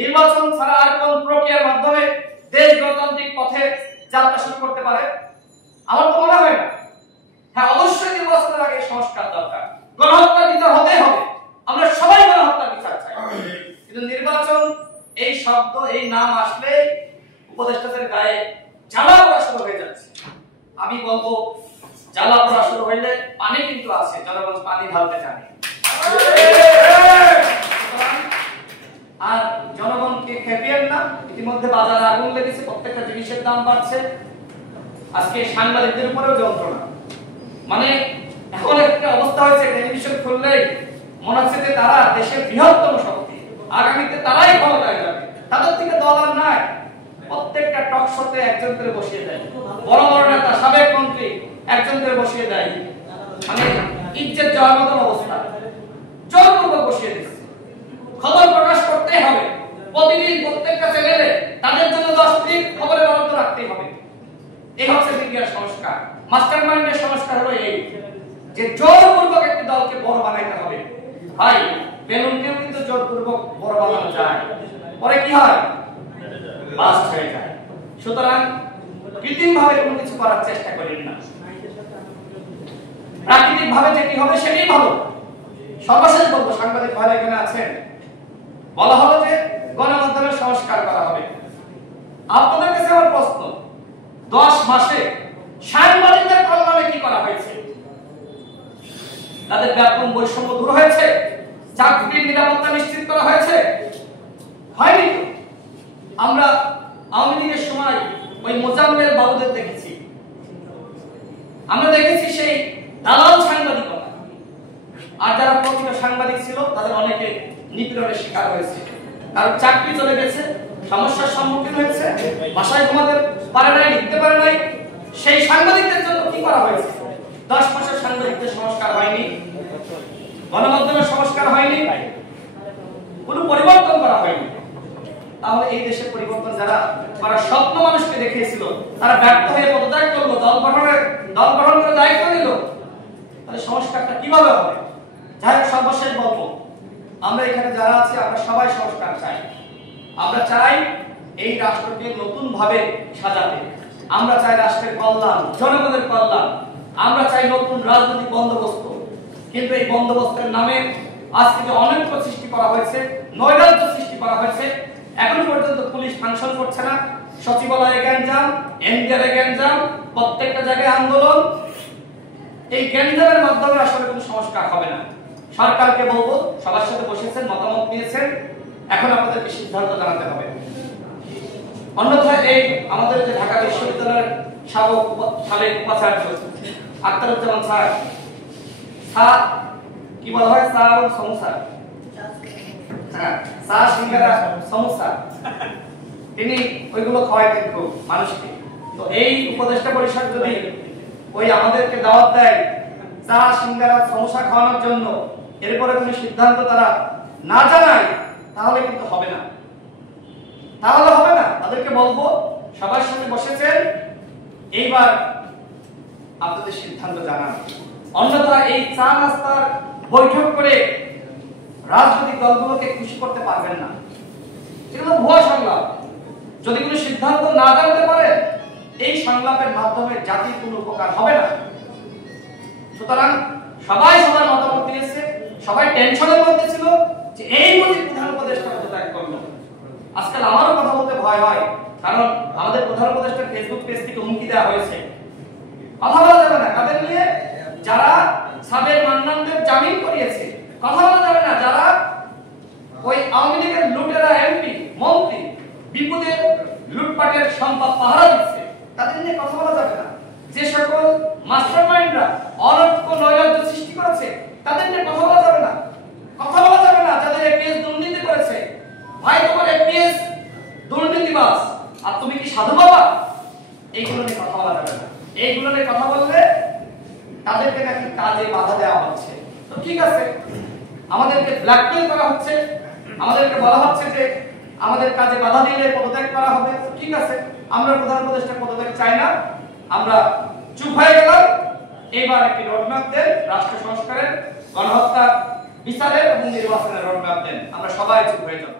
নির্বাচন ছাড়া আর কোন প্রক্রিয়ার মাধ্যমে দেশ গণতান্ত্রিক পথে যাত্রা শুরু করতে পারে? আমার তো মনে হয় না। হ্যাঁ, অবশ্যই নির্বাচনের আগে সংস্কার দরকার, গণহত্যার বিচার হতেই হবে, আমরা সবাই গণহত্যার বিচার চাই। কিন্তু নির্বাচন এই শব্দ, এই নাম আসলে উপদেষ্টাদের গায়ে জ্বালা পোড়া শুরু হয়ে যাচ্ছে। আমি বলবো জ্বালা পোড়া শুরু হইলে পানি কিন্তু আছে, জনগণ পানি ঢালতে জানে। আর জনগণকে খেপিয়েন না, ইতিমধ্যে বাজারে আগুন লেগেছে, প্রত্যেকটা জিনিসের দাম বাড়ছে, আজকে সাংবাদিকদের উপরেও যন্ত্রণা। মানে এখন একটা অবস্থা হয়েছে, টেলিভিশন খুললেই মনে হচ্ছে যে তারা দেশের বৃহত্তম শক্তি, আগামীতে তারাই ক্ষমতায় যাবে, তাদের থেকে দল আর নাই। প্রত্যেকটা টক শোতে একজন করে বসিয়ে দেয়, বড় বড় নেতা, সাবেক মন্ত্রী একজন করে বসিয়ে দেয়। মানে ইজ্জত যাওয়ার মতো অবস্থা, জোরপূর্বক বসিয়ে দিচ্ছে। খবর প্রকাশ করতেই হবে, প্রতিদিন প্রত্যেকটা চ্যানেলে তাদের জন্য 10 মিনিট খবরের বরাদ্দ রাখতেই হবে। এই হচ্ছে মিডিয়ার সংস্কার। মাস্টারমাইন্ডের সংস্কার হলো এই যে জোরপূর্বক একটি দলকে বড় বানাইতে হবে। ভাই, বেলুনকেও কিন্তু জোরপূর্বক বড় বানানো যায়, পরে কি হয়? বাস্ট হয়ে যায়। সুতরাং কৃত্রিম ভাবে কোনো কিছু করার চেষ্টা করেন না, প্রাকৃতিক ভাবে যেটি হবে সেটাই ভালো। সর্বশেষ বলবো, সাংবাদিক ভাইরা এখানে আছেন, বলা হলো যে গণমাধ্যমের সংস্কার করা হবে। আপনাদের কাছে আমার প্রশ্ন, 10 মাসে সাংবাদিকদের কল্যাণে কি করা হয়েছে? তাদের বেতন বৈষম্য দূর হয়েছে? চাকরির নিরাপত্তা নিশ্চিত করা হয়েছে? হয়নি তো। আমরা আওয়ামী লীগের সময় ওই মোজাম্মেল বাবুদের দেখেছি, আমরা দেখেছি সেই দালাল সাংবাদিকতা। আর যারা প্রকৃত সাংবাদিক ছিল তাদের অনেকে নিপীড়নের শিকার হয়েছে, কারণ চাকরি চলে গেছে, সমস্যার সম্মুখীন হয়েছে, বাসায় ঘুমাতে পারে নাই, লিখতে পারে নাই। সেই সাংবাদিকদের জন্য কি করা হয়েছে? 10 মাসের সাংবাদিকদের সংস্কার হয়নি, গণমাধ্যমের সংস্কার হয়নি, কোনো পরিবর্তন করা হয়নি। তাহলে এই দেশের পরিবর্তন যারা স্বপ্ন মানুষকে দেখিয়েছিল, তারা ব্যর্থ হয়ে পদত্যাগ করলো, দল গঠন করে দায়িত্ব নিল, তাহলে সংস্কারটা কিভাবে হবে? যাই হোক, সর্বশেষ বলবো, আমরা এখানে যারা আছি আমরা সবাই সংস্কার চাই। আমরা চাই এই রাষ্ট্রকে নতুন ভাবে সাজাতে, আমরা চাই রাষ্ট্রের কল্যাণ, জনগণের কল্যাণ, আমরা চাই নতুন রাজনৈতিক বন্দোবস্ত। কিন্তু এই বন্দোবস্তের নামে আজকে যে অনৈক্য সৃষ্টি করা হয়েছে, নৈরাজ্য সৃষ্টি করা হয়েছে, এখনো পর্যন্ত পুলিশ ফাংশন করছে না, সচিবালয়ে গ্যাঞ্জাম, এনডিআরে গ্যাঞ্জাম, প্রত্যেকটা জায়গায় আন্দোলন। এই গ্যাঞ্জামের মাধ্যমে আসলে কোনো সংস্কার হবে না। সরকারকে বলবো, সবার সাথে বসেছেন, মতামত নিয়েছেন, এখন আপনাদেরকে সিদ্ধান্ত জানাতে হবে। অন্যথায় এই আমাদের যে ঢাকা বিশ্ববিদ্যালয়ের সাবেক উপাচার্য আখতারুজ্জামান স্যার, কি বলা হয়, স্যার সমস্যা, হ্যাঁ, চা সিঙ্গারা সমস্যা, তিনি ওইগুলো খাওয়াইতেন খুব মানুষকে। তো এই উপদেষ্টা পরিষদ যদি ওই আমাদেরকে দাওয়াত দেয় চা সিঙ্গারা সমস্যা খাওয়ানোর জন্য, এরপরে কোনো সিদ্ধান্ত তারা না জানায়, তাহলে কিন্তু হবে না, তাহলে হবে না। তাদেরকে বলবো, সবার সাথে বসেছেন, এইবার আপনাদের সিদ্ধান্ত জানান। অন্যথা এই চা নাস্তার বৈঠক করে রাজনৈতিক দলগুলোকে খুশি করতে পারবেন না, এগুলো ভুয়া সংলাপ। যদি কোনো সিদ্ধান্ত না জানতে পারে, এই সংলাপের মাধ্যমে জাতির কোনো উপকার হবে না। সুতরাং সবাই সবার মতামত দিয়েছে, সবাই টেনশনের মধ্যে ছিল যে এই মুজিব প্রধান উপদেষ্টা পদত্যাগ করলো। আজকাল আমারও কথা বলতে ভয় হয়, কারণ আমাদের প্রধান উপদেষ্টার ফেসবুক পেজ থেকে হুমকি দেওয়া হয়েছে, কথা বলা যাবে না তাদের নিয়ে, যারা সাবেক মান্নানদের জামিন করিয়েছে, কথা বলা যাবে না, যারা ওই আওয়ামী লীগের লুটেরা এমপি মন্ত্রী বিপুদের লুটপাটের সম্পদ পাহারা দিচ্ছে, তাদের নিয়ে কথা বলা যাবে না। যে সকল মাস্টারমাইন্ডরা অনৈক্য নৈরাজ্য সৃষ্টি করেছে, তাদের নিয়ে কথা বলা যাবে না, কথা বলা যাবে না। যাদের এপিএস দুর্নীতি করেছে, ভাই তোমার এপিএস দুর্নীতিবাজ, আর তুমি কি সাধু বাবা, এইগুলো নিয়ে কথা বলা যাবে না। এইগুলো নিয়ে কথা বললে তাদেরকে নাকি কাজে বাধা দেওয়া হচ্ছে। তো ঠিক আছে, আমাদেরকে ব্ল্যাকমেল করা হচ্ছে, আমাদেরকে বলা হচ্ছে যে আমাদের কাজে বাধা দিলে পদত্যাগ করা হবে। ঠিক আছে, আমরা প্রধান উপদেষ্টা পদত্যাগ চাই না, আমরা চুপ হয়ে গেলাম। এবার একটি রোডম্যাপ দেন, রাষ্ট্র সংস্কারের, গণহত্যা বিচারের এবং নির্বাচনের রোডম্যাপ দেন, আমরা সবাই চুপ হয়ে যাব।